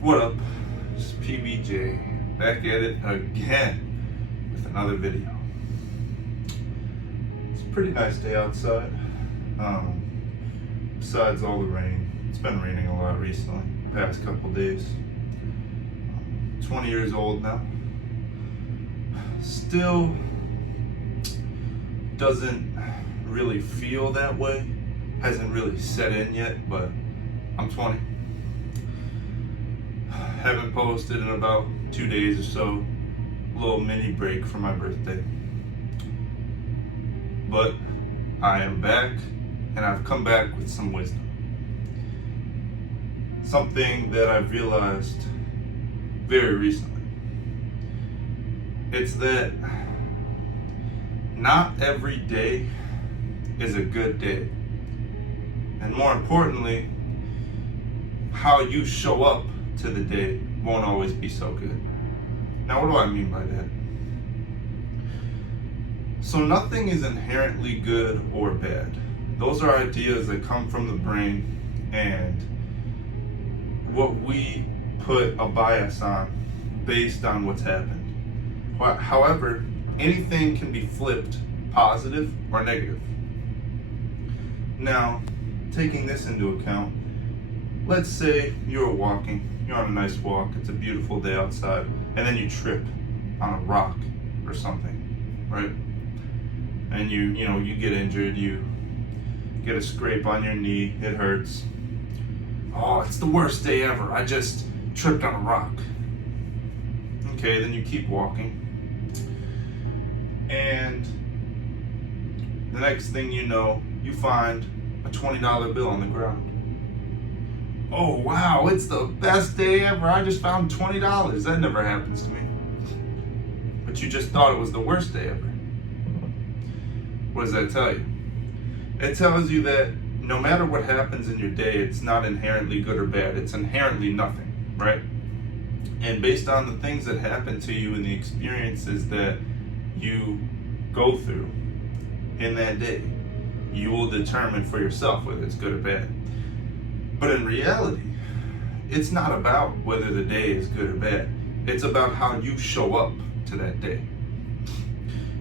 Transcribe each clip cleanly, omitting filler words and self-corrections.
What up? It's PBJ back at it again with another video. It's a pretty nice day outside. Besides all the rain, it's been raining a lot recently, the past couple days. 20 years old now. Still doesn't really feel that way. Hasn't really set in yet, but I'm 20. Haven't posted in about 2 days or so. A little mini break for my birthday. But I am back, and I've come back with some wisdom. Something that I've realized very recently. It's that not every day is a good day. And more importantly, how you show up to the day won't always be so good. Now, what do I mean by that? So nothing is inherently good or bad. Those are ideas that come from the brain and what we put a bias on based on what's happened. However, anything can be flipped positive or negative. Now, taking this into account, let's say you're on a nice walk, it's a beautiful day outside, and then you trip on a rock or something, right? And you get injured, you get a scrape on your knee, it hurts. Oh, it's the worst day ever, I just tripped on a rock. Okay, then you keep walking. And the next thing you know, you find a $20 bill on the ground. Oh wow, it's the best day ever. I just found $20. That never happens to me. But you just thought it was the worst day ever. What does that tell you? It tells you that no matter what happens in your day, it's not inherently good or bad. It's inherently nothing, right? And based on the things that happen to you and the experiences that you go through in that day, you will determine for yourself whether it's good or bad. But in reality, it's not about whether the day is good or bad. It's about how you show up to that day.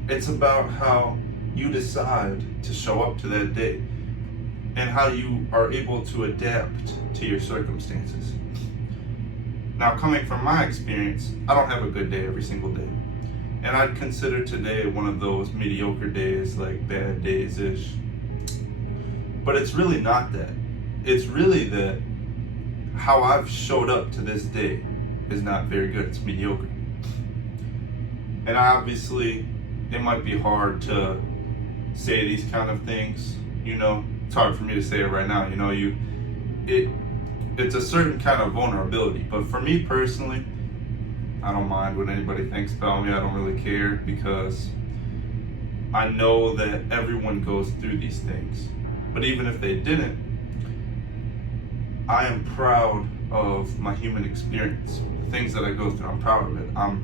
It's about how you decide to show up to that day and how you are able to adapt to your circumstances. Now, coming from my experience, I don't have a good day every single day. And I'd consider today one of those mediocre days, like bad days-ish. But it's really not that. It's really that how I've showed up to this day is not very good. It's mediocre. And obviously, it might be hard to say these kind of things. It's hard for me to say it right now. It's a certain kind of vulnerability. But for me personally, I don't mind what anybody thinks about me. I don't really care because I know that everyone goes through these things. But even if they didn't, I am proud of my human experience. The things that I go through, I'm proud of it. I'm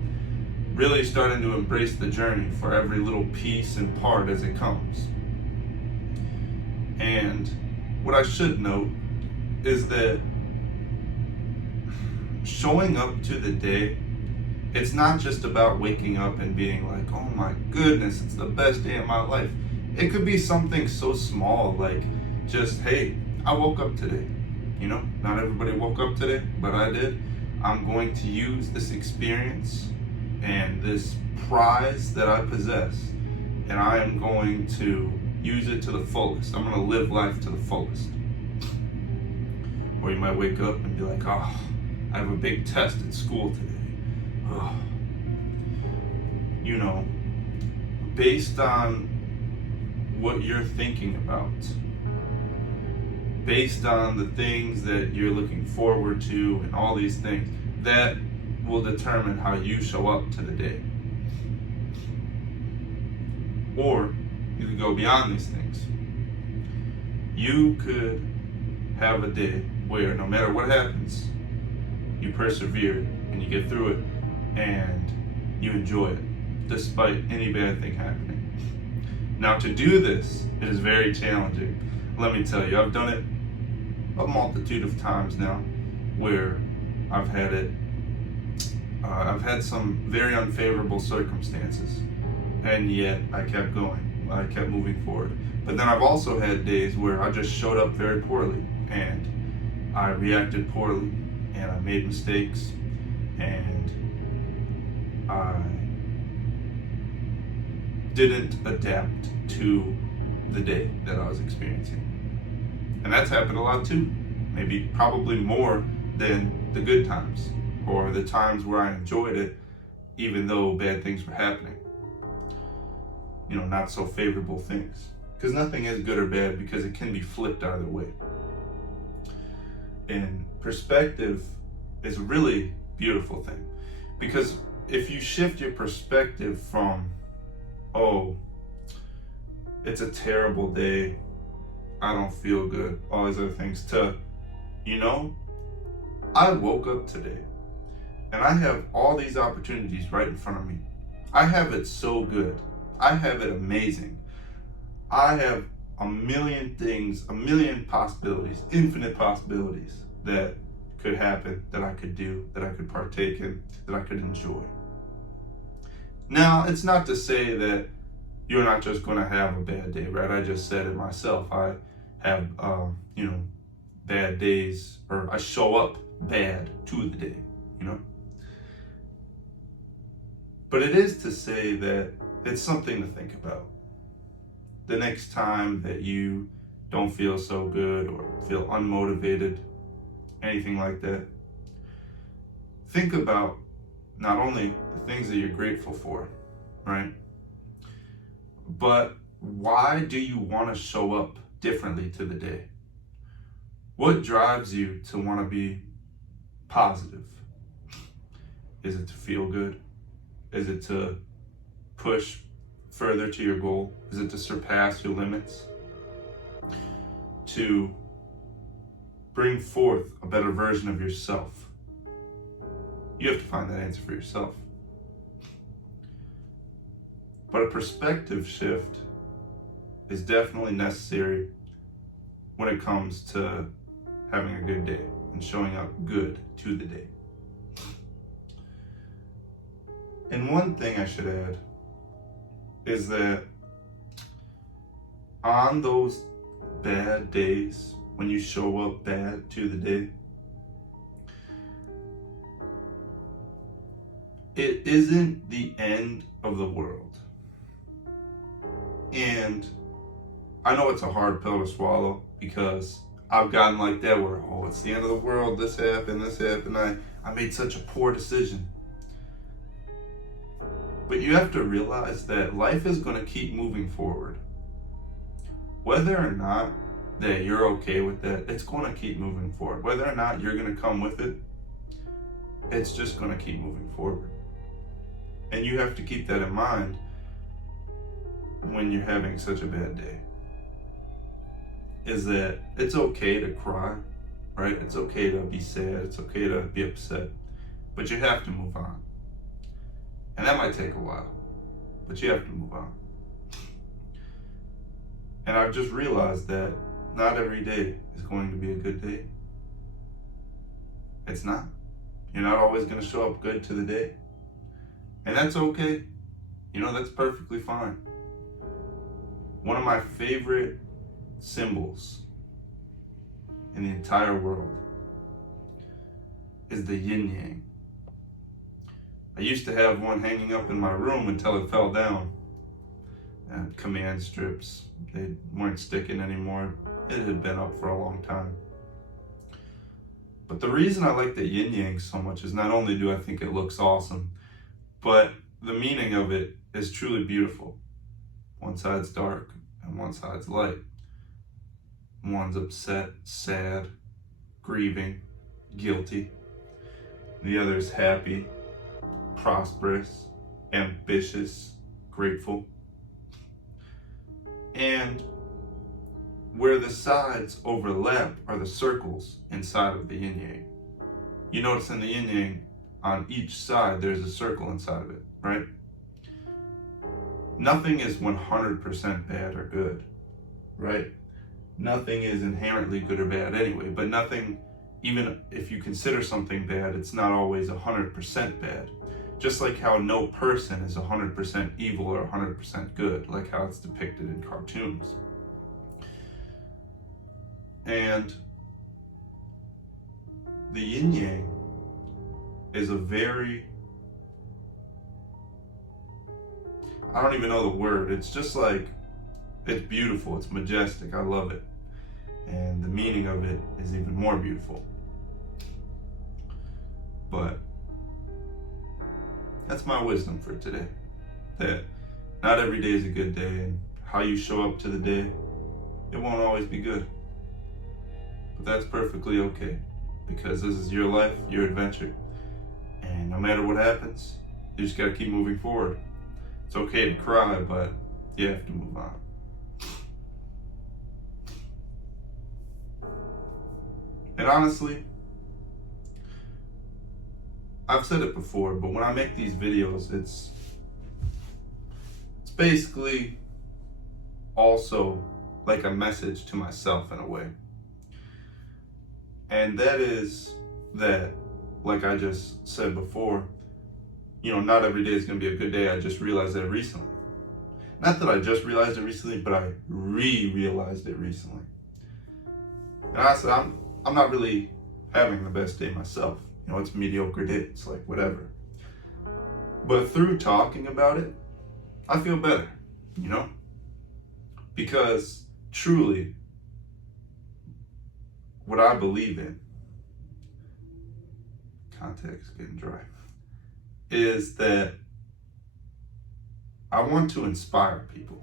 really starting to embrace the journey for every little piece and part as it comes. And what I should note is that showing up to the day, it's not just about waking up and being like, oh my goodness, it's the best day of my life. It could be something so small like just, hey, I woke up today. Not everybody woke up today, but I did. I'm going to use this experience and this prize that I possess, and I am going to use it to the fullest. I'm going to live life to the fullest. Or you might wake up and be like, oh, I have a big test at school today. Oh. Based on what you're thinking about, based on the things that you're looking forward to and all these things, that will determine how you show up to the day. Or you could go beyond these things. You could have a day where no matter what happens, you persevere and you get through it and you enjoy it despite any bad thing happening. Now, to do this, it is very challenging. Let me tell you, I've done it a multitude of times now where I've had it. I've had some very unfavorable circumstances, and yet I kept going. I kept moving forward. But then I've also had days where I just showed up very poorly, and I reacted poorly, and I made mistakes, and I didn't adapt to the day that I was experiencing. And that's happened a lot too. Maybe probably more than the good times or the times where I enjoyed it, even though bad things were happening. You know, not so favorable things. Because nothing is good or bad because it can be flipped either way. And perspective is a really beautiful thing. Because if you shift your perspective from, oh, it's a terrible day, I don't feel good, all these other things, to, you know, I woke up today and I have all these opportunities right in front of me. I have it so good. I have it amazing. I have a million things, a million possibilities, infinite possibilities that could happen, that I could do, that I could partake in, that I could enjoy. Now, it's not to say that you're not just going to have a bad day, right? I just said it myself. I have, bad days, or I show up bad to the day, you know? But it is to say that it's something to think about. The next time that you don't feel so good or feel unmotivated, anything like that, think about not only the things that you're grateful for, right? But why do you want to show up differently to the day? What drives you to want to be positive? Is it to feel good? Is it to push further to your goal? Is it to surpass your limits? To bring forth a better version of yourself? You have to find that answer for yourself. But a perspective shift is definitely necessary when it comes to having a good day and showing up good to the day. And one thing I should add is that on those bad days, when you show up bad to the day, it isn't the end of the world. And I know it's a hard pill to swallow because I've gotten like that where, oh, it's the end of the world, this happened, I made such a poor decision. But you have to realize that life is going to keep moving forward. Whether or not that you're okay with that, it's going to keep moving forward. Whether or not you're going to come with it, it's just going to keep moving forward. And you have to keep that in mind when you're having such a bad day. Is that it's okay to cry, right? It's okay to be sad. It's okay to be upset. But you have to move on. And that might take a while, but you have to move on. And I've just realized that not every day is going to be a good day. It's not. You're not always going to show up good to the day. And that's okay. You know, that's perfectly fine. One of my favorite symbols in the entire world is the yin yang. I used to have one hanging up in my room until it fell down. Command strips, they weren't sticking anymore. It had been up for a long time. But the reason I like the yin yang so much is not only do I think it looks awesome, but the meaning of it is truly beautiful. One side's dark and one side's light. One's upset, sad, grieving, guilty. The other's happy, prosperous, ambitious, grateful. And where the sides overlap are the circles inside of the yin yang. You notice in the yin yang, on each side, there's a circle inside of it, right? Nothing is 100% bad or good, right? Nothing is inherently good or bad anyway, but nothing even if you consider something bad, it's not always 100% bad. Just like how no person is 100% evil or 100% good, like how it's depicted in cartoons. And the yin yang is a very, I don't even know the word. It's just like, it's beautiful, it's majestic, I love it. And the meaning of it is even more beautiful. But that's my wisdom for today. That not every day is a good day, and how you show up to the day, it won't always be good. But that's perfectly okay, because this is your life, your adventure. And no matter what happens, you just gotta keep moving forward. It's okay to cry, but you have to move on. And honestly, I've said it before, but when I make these videos, it's basically also like a message to myself in a way. And that is that, like I just said before, not every day is going to be a good day. I just realized that recently. Not that I just realized it recently, but I realized it recently. And I said, I'm not really having the best day myself. It's a mediocre day. It's like whatever. But through talking about it, I feel better, because truly what I believe in, context getting dry, is that I want to inspire people.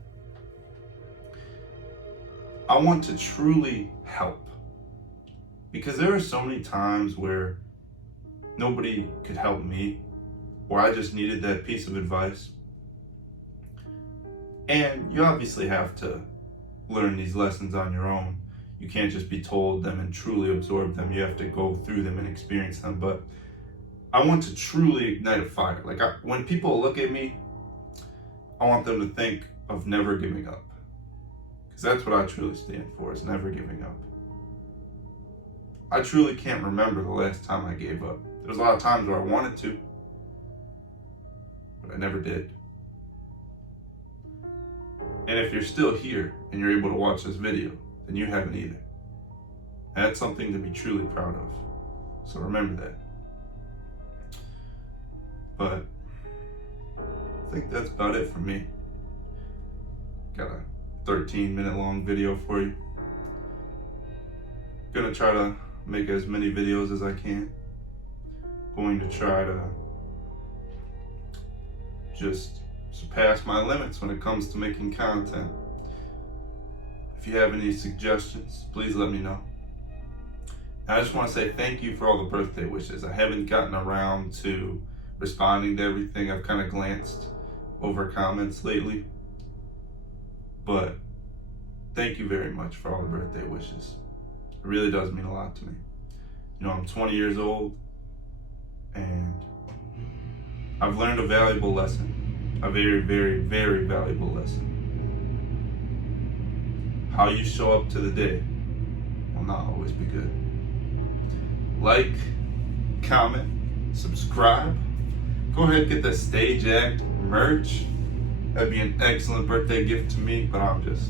I want to truly help. Because there are so many times where nobody could help me, or I just needed that piece of advice. And you obviously have to learn these lessons on your own. You can't just be told them and truly absorb them. You have to go through them and experience them. But I want to truly ignite a fire. Like when people look at me, I want them to think of never giving up. Because that's what I truly stand for, is never giving up. I truly can't remember the last time I gave up. There was a lot of times where I wanted to, but I never did. And if you're still here and you're able to watch this video, then you haven't either. And that's something to be truly proud of. So remember that. But I think that's about it for me. Got a 13-minute long video for you. Gonna try to make as many videos as I can. Going to try to just surpass my limits when it comes to making content. If you have any suggestions, please let me know. And I just want to say thank you for all the birthday wishes. I haven't gotten around to responding to everything. I've kind of glanced over comments lately. But thank you very much for all the birthday wishes. It really does mean a lot to me. I'm 20 years old, and I've learned a valuable lesson. A very, very, very valuable lesson. How you show up to the day will not always be good. Like, comment, subscribe. Go ahead and get the Stage Act merch. That'd be an excellent birthday gift to me, but I'm just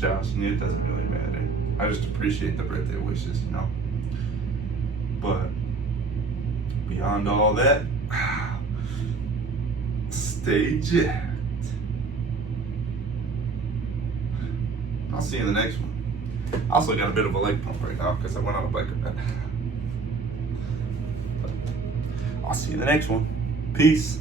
joshing you. It doesn't really matter. I just appreciate the birthday wishes, But beyond all that, stay jacked. I'll see you in the next one. I also got a bit of a leg pump right now because I went on a biker ride. I'll see you in the next one. Peace.